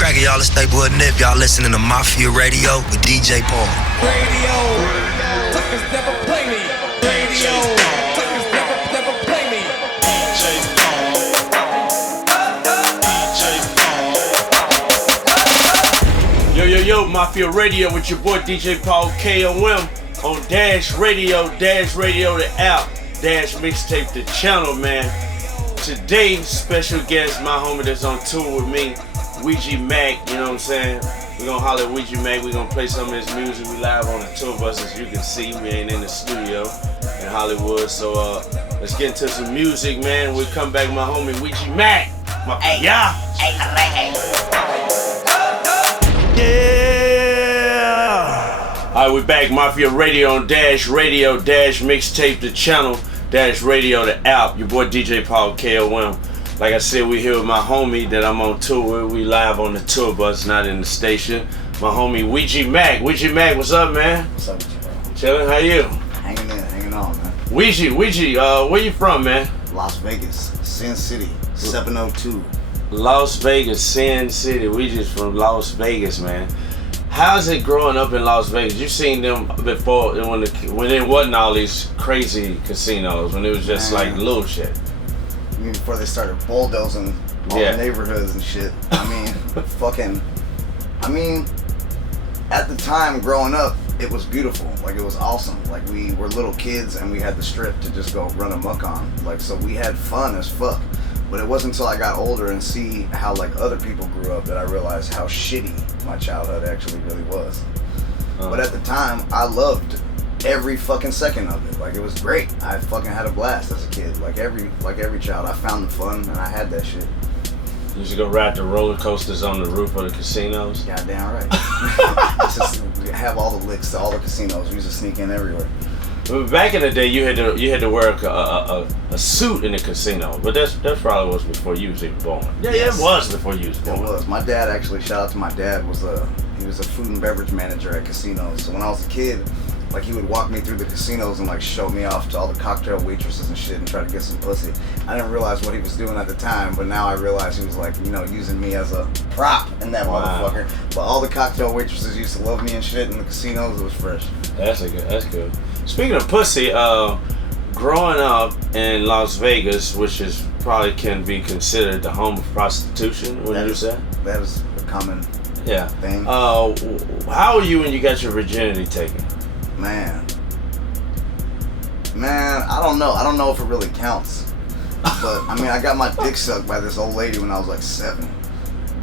cracking, y'all? It's Neighborhood Nip. Y'all listening to Mafia Radio with DJ Paul. Radio, suckers never play me. Radio, suckers never play me. DJ Paul. DJ Paul. Yo, Mafia Radio with your boy DJ Paul KOM on Dash Radio the app, Dash Mixtape the channel, man. Today, special guest, my homie that's on tour with me, Ouija Macc, you know what I'm saying? We're gonna holler at Ouija Macc, we're gonna play some of his music. We live on the tour bus, as you can see. We ain't in the studio in Hollywood, so let's get into some music, man. We'll come back with my homie Ouija Macc. Yeah! Alright, we're back, Mafia Radio on Dash Radio, Dash Mixtape the channel, Dash Radio the app. Your boy DJ Paul KOM. Like I said, we here with my homie that I'm on tour with. We live on the tour bus, not in the station. My homie Ouija Macc. Ouija Macc, what's up, man? What's up with you, bro? Chillin', how you? Hanging on, man. Ouija, where you from, man? Las Vegas, Sin City, 702. Las Vegas, Sin City. Ouija's from Las Vegas, man. How's it growing up in Las Vegas? You seen them before when it wasn't all these crazy casinos, when it was just like little shit. I mean, before they started bulldozing all the neighborhoods and shit. I mean, at the time growing up, it was beautiful. Like, it was awesome. Like, we were little kids and we had the strip to just go run amok on. Like, so we had fun as fuck. But it wasn't until I got older and see how like other people grew up that I realized how shitty my childhood actually really was. But at the time, I loved every fucking second of it. Like, it was great. I fucking had a blast as a kid. Like every child, I found the fun and I had that shit. You used to go ride the roller coasters on the roof of the casinos? Goddamn right. Just have all the licks to all the casinos. We used to sneak in everywhere. Back in the day, you had to wear a suit in the casino, but that probably was before you was even born. Yeah, it was before you was born. It was. My dad actually, shout out to my dad, he was a food and beverage manager at casinos. So when I was a kid, like, he would walk me through the casinos and like show me off to all the cocktail waitresses and shit and try to get some pussy. I didn't realize what he was doing at the time, but now I realize he was like, using me as a prop in that motherfucker. But all the cocktail waitresses used to love me and shit in the casinos. It was fresh. That's good. Speaking of pussy, growing up in Las Vegas, which is probably can be considered the home of prostitution, wouldn't you say? That is a common thing. How were you when you got your virginity taken? Man, I don't know. I don't know if it really counts. But I mean, I got my dick sucked by this old lady when I was like 7.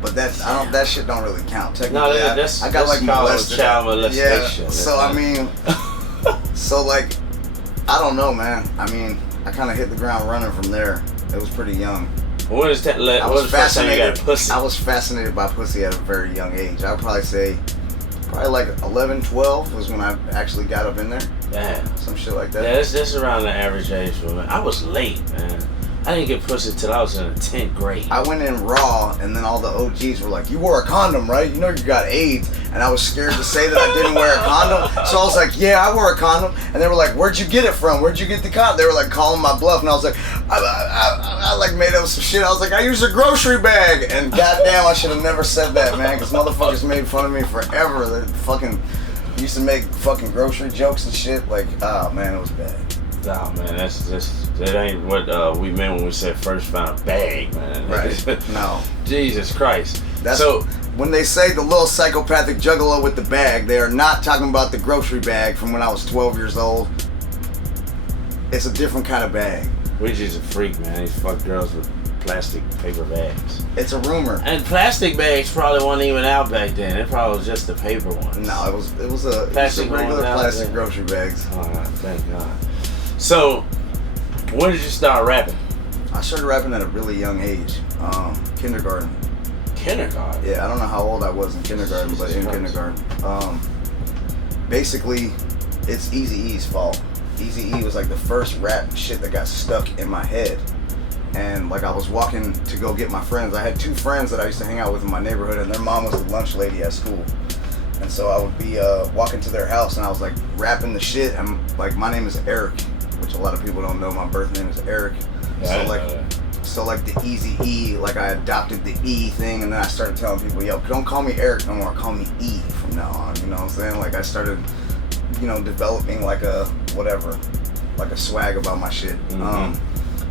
But that shit don't really count. Technically, I got like molested. Child molestation. Yeah. So I mean, so like, I don't know, man. I mean, I kind of hit the ground running from there. It was pretty young. When was that? I was fascinated. Pussy? I was fascinated by pussy at a very young age. I would probably say, like 11, 12 was when I actually got up in there. Damn. Some shit like that. Yeah, that's around the average age for me. I was late, man. I didn't get pussy till I was in the 10th grade. I went in raw, and then all the OGs were like, "You wore a condom, right? You know you got AIDS." And I was scared to say that I didn't wear a condom. So I was like, "Yeah, I wore a condom." And they were like, "Where'd you get it from? Where'd you get the condom?" They were like calling my bluff, and I was like, I like made up some shit. I was like, "I used a grocery bag." And goddamn, I should have never said that, man, because motherfuckers made fun of me forever. They fucking used to make fucking grocery jokes and shit. Like, oh man, it was bad. Nah, man, that ain't what we meant when we said first found bag, man. Right. No. Jesus Christ. So when they say the little psychopathic juggalo with the bag, they are not talking about the grocery bag from when I was 12 years old. It's a different kind of bag. Ouija's a freak, man. He fucked girls with plastic paper bags. It's a rumor. And plastic bags probably weren't even out back then. It probably was just the paper ones. No, it was regular plastic grocery bags. Oh, thank God. So, when did you start rapping? I started rapping at a really young age. Kindergarten. Kindergarten? Yeah, I don't know how old I was in kindergarten, but in kindergarten. Basically, it's Eazy-E's fault. Eazy-E was like the first rap shit that got stuck in my head. And like, I was walking to go get my friends. I had 2 friends that I used to hang out with in my neighborhood, and their mom was the lunch lady at school. And so I would be walking to their house, and I was like rapping the shit. I'm like, my name is Eric, which a lot of people don't know. My birth name is Eric. Yeah, So like the Easy E, like I adopted the E thing, and then I started telling people, yo, don't call me Eric no more, call me E from now on. You know what I'm saying? Like I started, developing like a whatever, like a swag about my shit.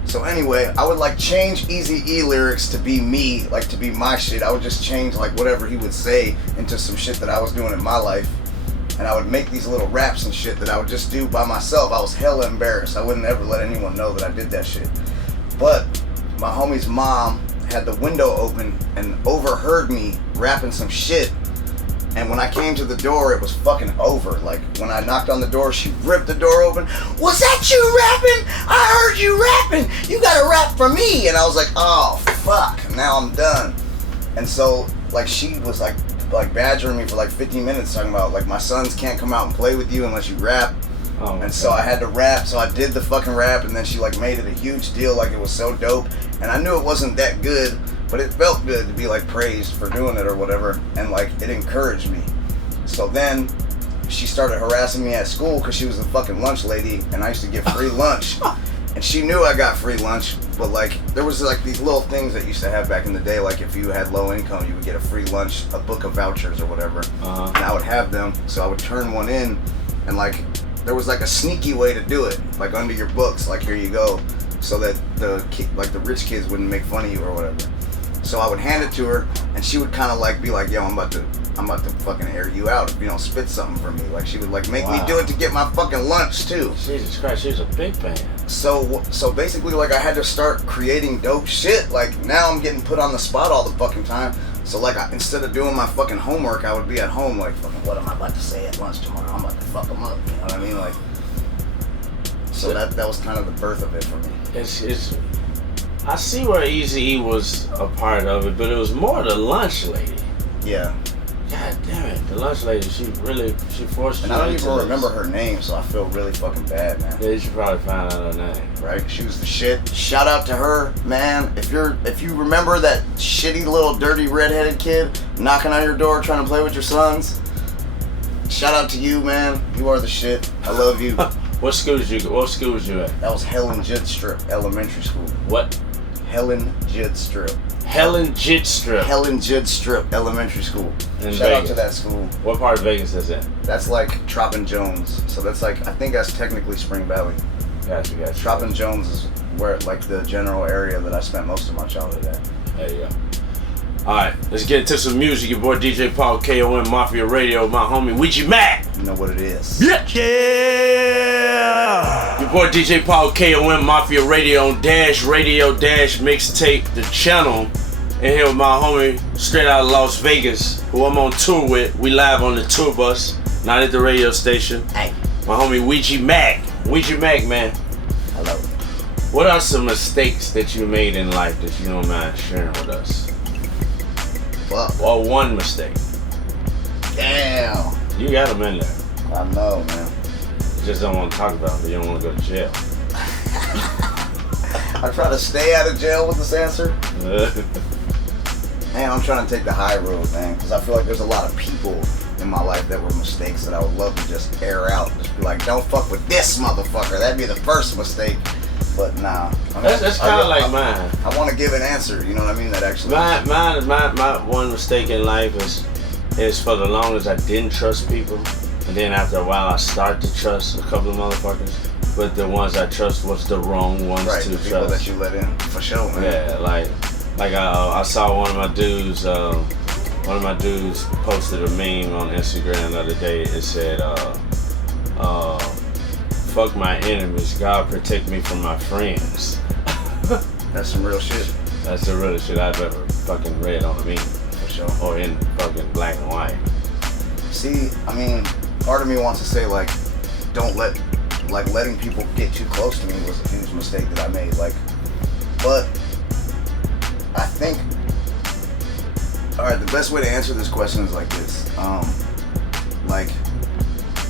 So anyway, I would like change Easy E lyrics to be me, like to be my shit. I would just change like whatever he would say into some shit that I was doing in my life. And I would make these little raps and shit that I would just do by myself. I was hella embarrassed. I wouldn't ever let anyone know that I did that shit. But my homie's mom had the window open and overheard me rapping some shit. And when I came to the door, it was fucking over. Like, when I knocked on the door, she ripped the door open. Was that you rapping? I heard you rapping. You gotta rap for me. And I was like, oh, fuck. Now I'm done. And so, like, she was like badgering me for like 15 minutes talking about, like, my sons can't come out and play with you unless you rap. Oh, and so I had to rap, so I did the fucking rap, and then she, like, made it a huge deal, like, it was so dope. And I knew it wasn't that good, but it felt good to be like praised for doing it or whatever, and like it encouraged me. So then she started harassing me at school because she was the fucking lunch lady, and I used to get free lunch. And she knew I got free lunch, but like there was like these little things that used to have back in the day, like if you had low income, you would get a free lunch, a book of vouchers or whatever. And I would have them, so I would turn one in, and like there was like a sneaky way to do it, like under your books, like here you go, so that the rich kids wouldn't make fun of you or whatever. So I would hand it to her, and she would kind of like be like, yo, I'm about to fucking air you out if you don't spit something for me. Like she would like make me do it to get my fucking lunch too. Jesus Christ, she's a big fan. So basically, like I had to start creating dope shit. Like now I'm getting put on the spot all the fucking time. So like instead of doing my fucking homework, I would be at home like, fucking, what am I about to say at lunch tomorrow? I'm about to fuck them up. You know what I mean? Like, so that was kind of the birth of it for me. It's I see where Eazy-E was a part of it, but it was more the lunch lady. Yeah. God damn it, the lunch lady, she forced you. And I don't even remember her name, so I feel really fucking bad, man. Yeah, you should probably find out her name. Right? She was the shit. Shout out to her, man. If you remember that shitty little dirty redheaded kid knocking on your door trying to play with your sons, shout out to you, man. You are the shit. I love you. What school was you at? That was Helen Jidstrup Elementary School. What? Helen Jidstrup. Helen Jidstrup Elementary School. In Shout Vegas. out to that school. What part of Vegas is that? That's like Troppin Jones. So that's like, I think that's technically Spring Valley. Gotcha. Troppin Jones is where, like, the general area that I spent most of my childhood at. There you go. Alright, let's get into some music. Your boy DJ Paul, KOM Mafia Radio, my homie Ouija Macc. You know what it is. Yeah! Your boy DJ Paul, KOM Mafia Radio on Dash Radio Dash Mixtape, the channel. And here with my homie straight out of Las Vegas, who I'm on tour with. We live on the tour bus, not at the radio station. Hey. My homie Ouija Macc. Ouija Macc, man. Hello. What are some mistakes that you made in life that you don't mind sharing with us? Fuck. Or one mistake. Damn. You got them in there. I know, man. You just don't want to talk about it. You don't want to go to jail. I try to stay out of jail with this answer. Man, I'm trying to take the high road, man, because I feel like there's a lot of people in my life that were mistakes that I would love to just air out. Just be like, don't fuck with this motherfucker. That'd be the first mistake. But nah. That's kind of like mine. I want to give an answer, you know what I mean? That actually. My one mistake in life is for the longest I didn't trust people, and then after a while I started to trust a couple of motherfuckers, but the ones I trust was the wrong ones right, to the trust. people that you let in, for sure, man. Yeah, like I saw one of my dudes posted a meme on Instagram the other day. It said, fuck my enemies, God protect me from my friends. That's some real shit. That's the realest shit I've ever fucking read on a meme. For sure. Or in fucking black and white. See, I mean, part of me wants to say, like, letting people get too close to me was a huge mistake that I made, like, but I think, alright, the best way to answer this question is like this, like,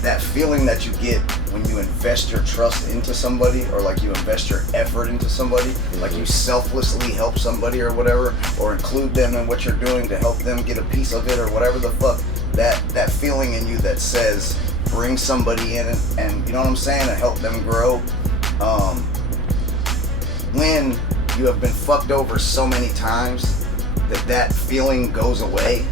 that feeling that you get when you invest your trust into somebody, or like you invest your effort into somebody, like you selflessly help somebody or whatever, or include them in what you're doing to help them get a piece of it or whatever the fuck, that feeling in you that says bring somebody in and you know what I'm saying, and help them grow. When you have been fucked over so many times that feeling goes away,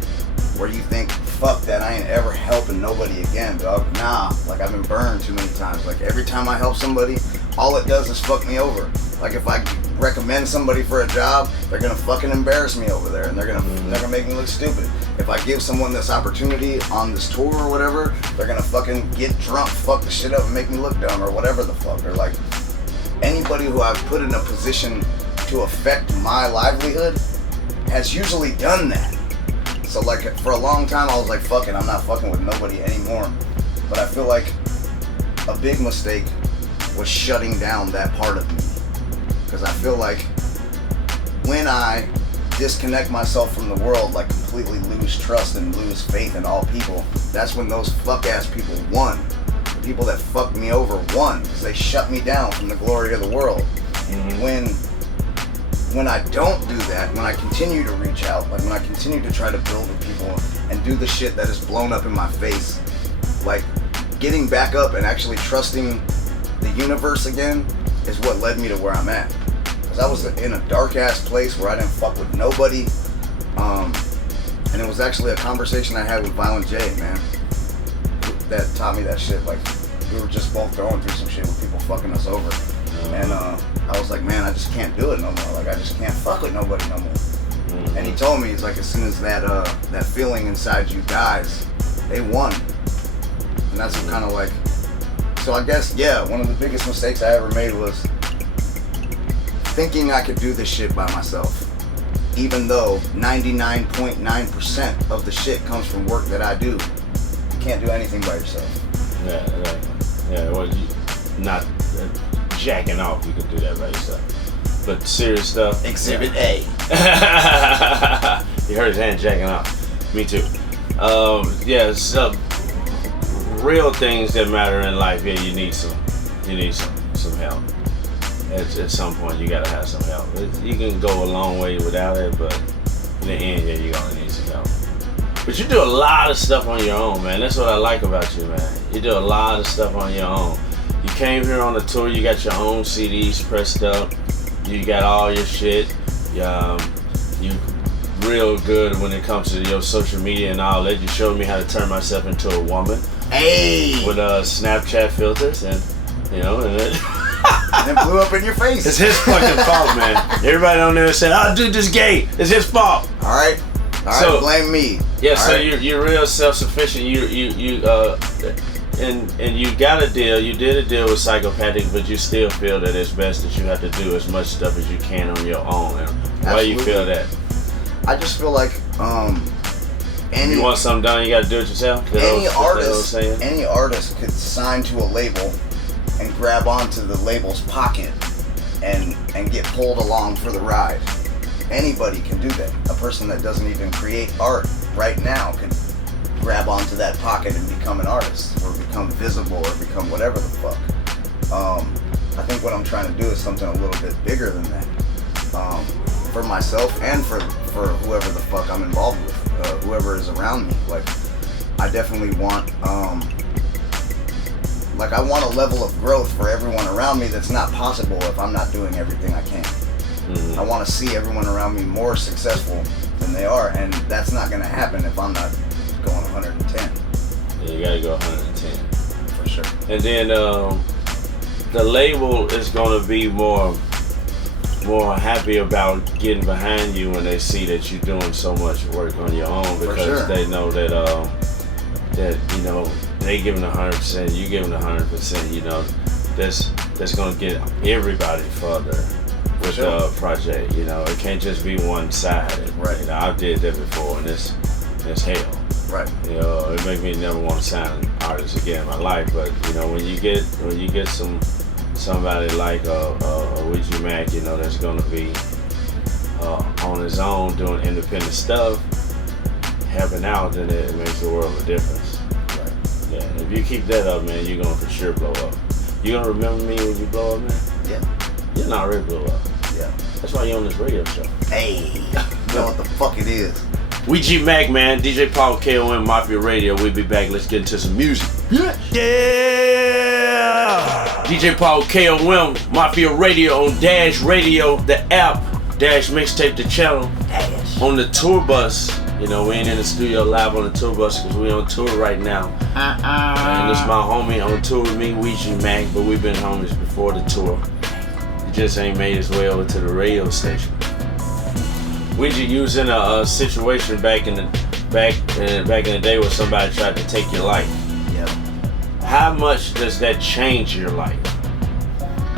where you think, fuck that, I ain't ever helping nobody again, dog. Nah, like I've been burned too many times. Like every time I help somebody, all it does is fuck me over. Like if I recommend somebody for a job, they're gonna fucking embarrass me over there, and they're gonna make me look stupid. If I give someone this opportunity on this tour or whatever, they're gonna fucking get drunk, fuck the shit up, and make me look dumb or whatever the fuck. Or like anybody who I've put in a position to affect my livelihood has usually done that. So like for a long time I was like, fuck it, I'm not fucking with nobody anymore. But I feel like a big mistake was shutting down that part of me. Because I feel like when I disconnect myself from the world, like completely lose trust and lose faith in all people, that's when those fuck ass people won. The people that fucked me over won, because they shut me down from the glory of the world. When I don't do that, when I continue to reach out, like when I continue to try to build with people and do the shit that is blown up in my face, like getting back up and actually trusting the universe again is what led me to where I'm at. Because I was in a dark ass place where I didn't fuck with nobody. And it was actually a conversation I had with Violent J, man, that taught me that shit. Like we were just both going through some shit with people fucking us over. And I was like, man, I just can't do it no more. Like I just can't fuck with nobody no more. And he told me, he's like, as soon as that feeling inside you dies, they won. And that's kind of like, so I guess, yeah, one of the biggest mistakes I ever made was thinking I could do this shit by myself. Even though 99.9% of the shit comes from work that I do. You can't do anything by yourself. Yeah, well, not jacking off, you can do that by yourself. But serious stuff. Exhibit A. You heard his hand jacking off. Me too. So real things that matter in life, yeah, you need some help. At some point, you gotta have some help. You can go a long way without it, but in the end, yeah, you're gonna need some help. But you do a lot of stuff on your own, man. That's what I like about you, man. You do a lot of stuff on your own. You came here on a tour, you got your own CDs pressed up, you got all your shit. You real good when it comes to your social media and all that. You showed me how to turn myself into a woman. Hey! With Snapchat filters and, and it... And it blew up in your face. It's his fucking fault, man. Everybody on there said, "Oh, dude, this gay." It's his fault. All right, so, blame me. Yeah, all so right. you're real self-sufficient. And you got a deal. You did a deal with Psychopathic, but you still feel that it's best that you have to do as much stuff as you can on your own. And why you feel that? I just feel like you want something done, you got to do it yourself. Any artist could sign to a label and grab onto the label's pocket and get pulled along for the ride. Anybody can do that. A person that doesn't even create art right now can grab onto that pocket and become an artist or become visible or become whatever the fuck. I think what I'm trying to do is something a little bit bigger than that. For myself and for whoever the fuck I'm involved with, whoever is around me. Like, I definitely want, I want a level of growth for everyone around me that's not possible if I'm not doing everything I can. I want to see everyone around me more successful than they are, and that's not going to happen if I'm not going 110. Yeah, you got to go 110. For sure. And then the label is going to be more happy about getting behind you when they see that you're doing so much work on your own, because they know that they giving 100%, you giving 100%. That's gonna get everybody further with the project. It can't just be one sided. Right. I did that before, and it's hell. Right. It made me never want to sign an artist again in my life. But when you get somebody like Ouija Macc, that's gonna be on his own doing independent stuff, helping out, then it makes the world a difference. Right. Yeah. If you keep that up, man, you're gonna for sure blow up. You gonna remember me when you blow up, man? Yeah. You're not already blow up. Yeah. That's why you're on this radio show. Hey, you know what the fuck it is. Ouija Macc, man. DJ Paul KOM Mafia Radio. We'll be back. Let's get into some music. Yeah. DJ Paul KOM, Mafia Radio on Dash Radio, the app, Dash Mixtape, the channel. Dash. On the tour bus. You know, we ain't in the studio live on the tour bus because we on tour right now. And this my homie on tour with me, Ouija Macc, but we've been homies before the tour. He just ain't made his way over to the radio station. Ouija, you was in a situation back in the day where somebody tried to take your life. Yep. How much does that change your life?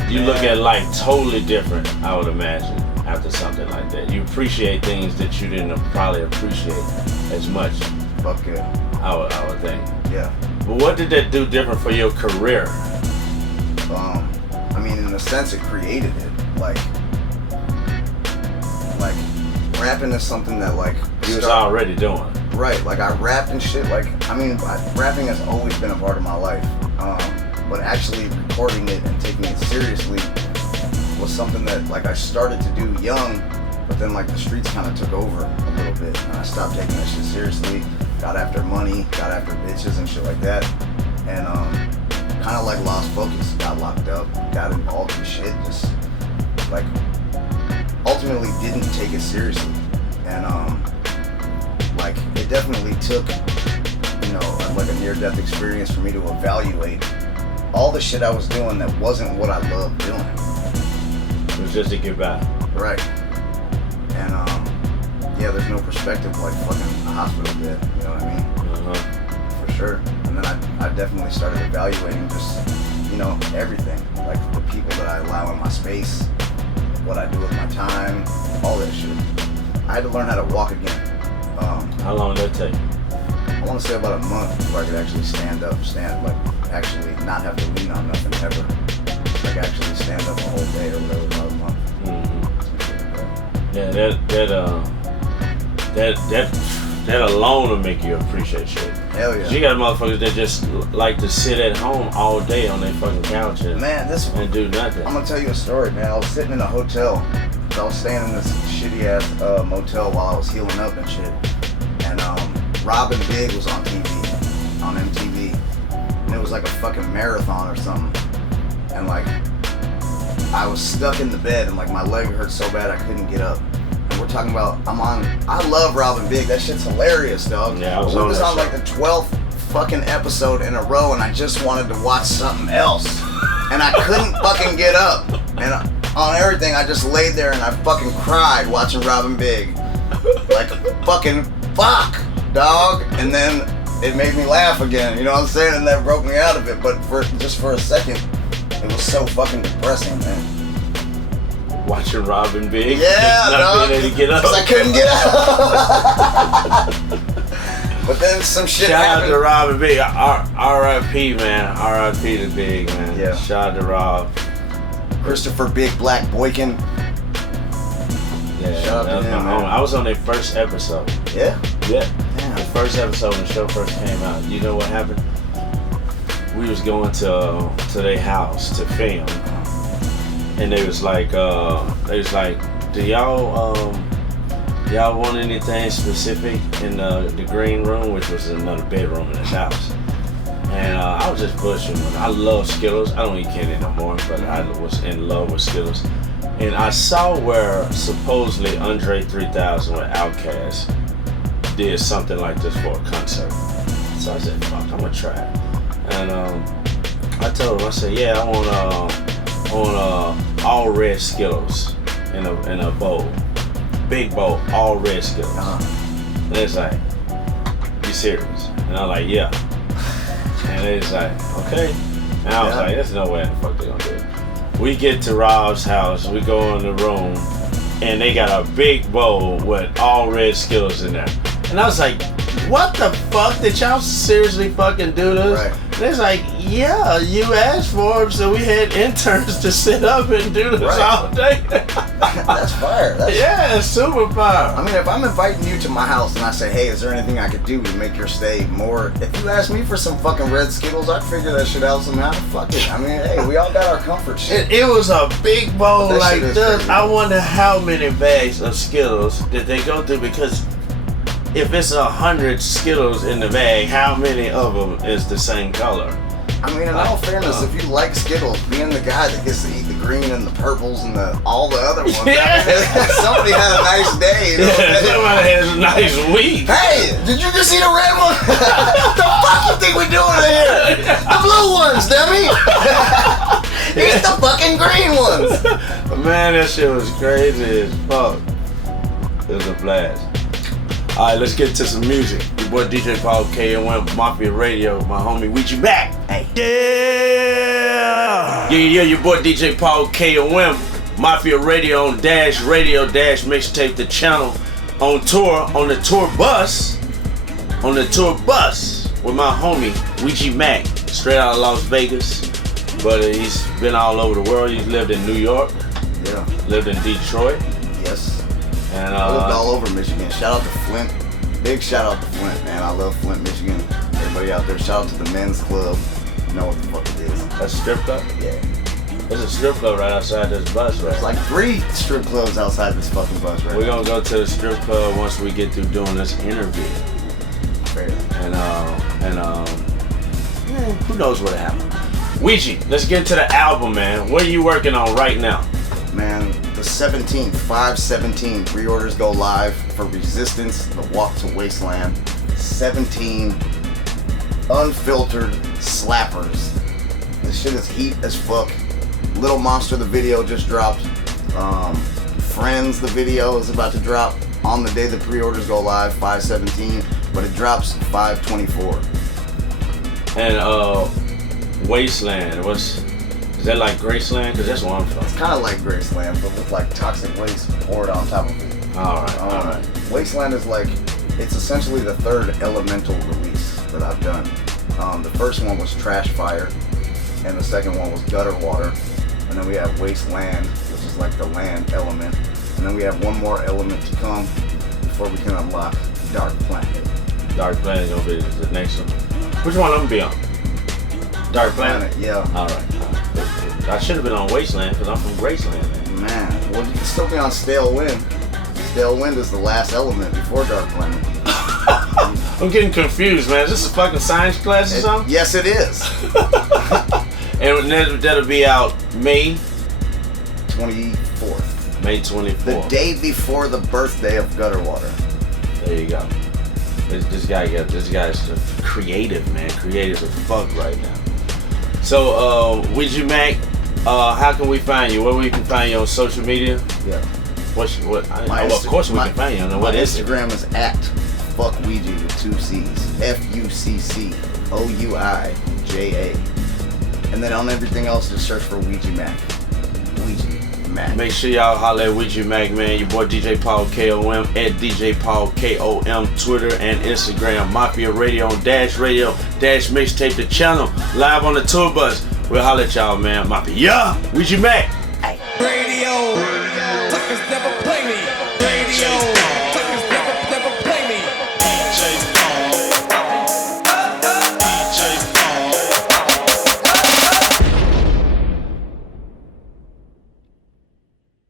You look at life totally different, I would imagine, after something like that. You appreciate things that you didn't probably appreciate as much. Fuck yeah. I would think. Yeah. But what did that do different for your career? I mean, in a sense, it created it. Like rapping is something that you was already doing. Right, like I rapped and shit. Rapping has always been a part of my life. But actually recording it and taking it seriously was something that I started to do young, but then the streets kind of took over a little bit, and I stopped taking that shit seriously. Got after money, got after bitches and shit like that, and kind of lost focus. Got locked up, got involved in shit. Just ultimately didn't take it seriously, and it definitely took a near-death experience for me to evaluate all the shit I was doing that wasn't what I loved doing. It was just to get by. Right. And there's no perspective like fucking a hospital bed, you know what I mean? For sure. And then I definitely started evaluating just, everything. Like the people that I allow in my space, what I do with my time, all that shit. I had to learn how to walk again. How long did that take? I want to say about a month before I could actually stand up, actually not have to lean on nothing ever. Actually stand up a whole day or whatever, about a month. Yeah, that alone will make you appreciate shit. Hell yeah. You got motherfuckers that just like to sit at home all day on their fucking couch and do nothing. I'm gonna tell you a story, man. I was sitting in a hotel. I was staying in this shitty ass motel while I was healing up and shit. And Robin Big was on TV, on MTV. And it was like a fucking marathon or something. And I was stuck in the bed and my leg hurt so bad I couldn't get up. And we're talking about, I love Robin Big. That shit's hilarious, dog. Yeah, I was on the 12th fucking episode in a row and I just wanted to watch something else. And I couldn't fucking get up. And on everything, I just laid there and I fucking cried watching Robin Big. Fucking fuck, dog. And then it made me laugh again, you know what I'm saying? And that broke me out of it. But for a second, it was so fucking depressing, man. Watching Robin Big? Yeah, not being able to get up. Because I couldn't get up. But then some shit happened. Shout out to Robin Big. R.I.P. man. R.I.P. to Big, man. Yeah. Shout out to Rob. Christopher Big Black Boykin. Yeah, shout out to him, man. I was on their first episode. Yeah? Yeah. Damn. The first episode when the show first came out. You know what happened? We was going to their house to film, and they was like, do y'all want anything specific in the green room, which was another bedroom in the house? And I was just pushing. I love Skittles. I don't eat candy no more, but I was in love with Skittles. And I saw where supposedly Andre 3000 with Outkast did something like this for a concert. So I said, fuck, I'm gonna try it. And I told him, I said, yeah, I want all red Skittles in a bowl, big bowl, all red Skittles. And it's like, you serious? And I'm like, yeah. And it's like, okay. And I was like, there's no way in the fuck they gonna do it. We get to Rob's house, we go in the room, and they got a big bowl with all red Skittles in there. And I was like, what the fuck? Did y'all seriously fucking do this? Right. And it's like, yeah, you asked for them, so we had interns to sit up and do this all day. That's fire. Yeah, it's super fire. I mean, if I'm inviting you to my house and I say, hey, is there anything I could do to make your stay more... If you ask me for some fucking red Skittles, I'd figure that shit out somehow. Fuck it. I mean, hey, we all got our comfort shit. It was a big bowl like this. Crazy. I wonder how many bags of Skittles did they go through, because if it's 100 Skittles in the bag, how many of them is the same color? I I mean, in all fairness, if you like Skittles, being the guy that gets to eat the green and the purples and all the other ones, somebody had a nice day. You know? Somebody has a nice week. Hey, did you just see the red one? The fuck you think we're doing here? The blue ones, dummy. Eat the fucking green ones. Man, that shit was crazy as fuck. It was a blast. Alright, let's get to some music. Your boy DJ Paul KOM, Mafia Radio, my homie Ouija Macc. Hey. Yeah, your boy DJ Paul KOM, Mafia Radio on Dash Radio, Dash Mixtape the channel, on tour, on the tour bus with my homie Ouija Macc, straight out of Las Vegas. But he's been all over the world. He's lived in New York. Yeah. Lived in Detroit. Yes. And lived all over Michigan. Shout out to Flint. Big shout out to Flint, man. I love Flint, Michigan. Everybody out there, shout out to the men's club. You know what the fuck it is. That's a strip club? Yeah. There's a strip club right outside this bus, right? There's like 3 strip clubs outside this fucking bus, right? We're gonna go to the strip club once we get through doing this interview. Fair. And who knows what happened. Ouija, let's get into the album, man. What are you working on right now? Man, the 17th, 5/17, pre-orders go live for Resistance, The Walk to Wasteland. 17 unfiltered slappers. This shit is heat as fuck. Little Monster, the video just dropped. Friends, the video is about to drop on the day the pre-orders go live, 5/17, but it drops 5/24. And Wasteland, is that like Graceland? Because that's what I'm from. It's kind of like Graceland, but with like toxic waste poured on top of it. Alright. Wasteland is like, it's essentially the 3rd Elemental release that I've done. The first one was Trash Fire, and the second one was Gutter Water. And then we have Wasteland, which is like the land element. And then we have one more element to come before we can unlock Dark Planet. Dark Planet is gonna be the next one. Which one I'm gonna be on? Dark Planet? Yeah. Alright. I should have been on Wasteland because I'm from Graceland, man. Man, well, you can still be on Stale Wind. Stale Wind is the last element before Dark Planet. I'm getting confused, man. Is this a fucking science class or something? Yes, it is. And that'll be out May 24th. May 24th. The day before the birthday of Gutter Water. There you go. This guy's creative, man. Creative as fuck right now. So, Ouija Macc, how can we find you? Where we can find you on social media? Yeah. Of course we can find you. What is it? Instagram is @FuckWouija with 2 C's. FuccOuija. And then on everything else, just search for Ouija Macc. Ouija Macc. Make sure y'all holler at Ouija Macc, man. Your boy DJ Paul KOM at DJ Paul KOM, Twitter and Instagram. Mafia Radio on Dash Radio, Dash Mixtape the channel. Live on the tour bus. We'll holler at y'all, man. Mafia. Ouija Macc. Radio.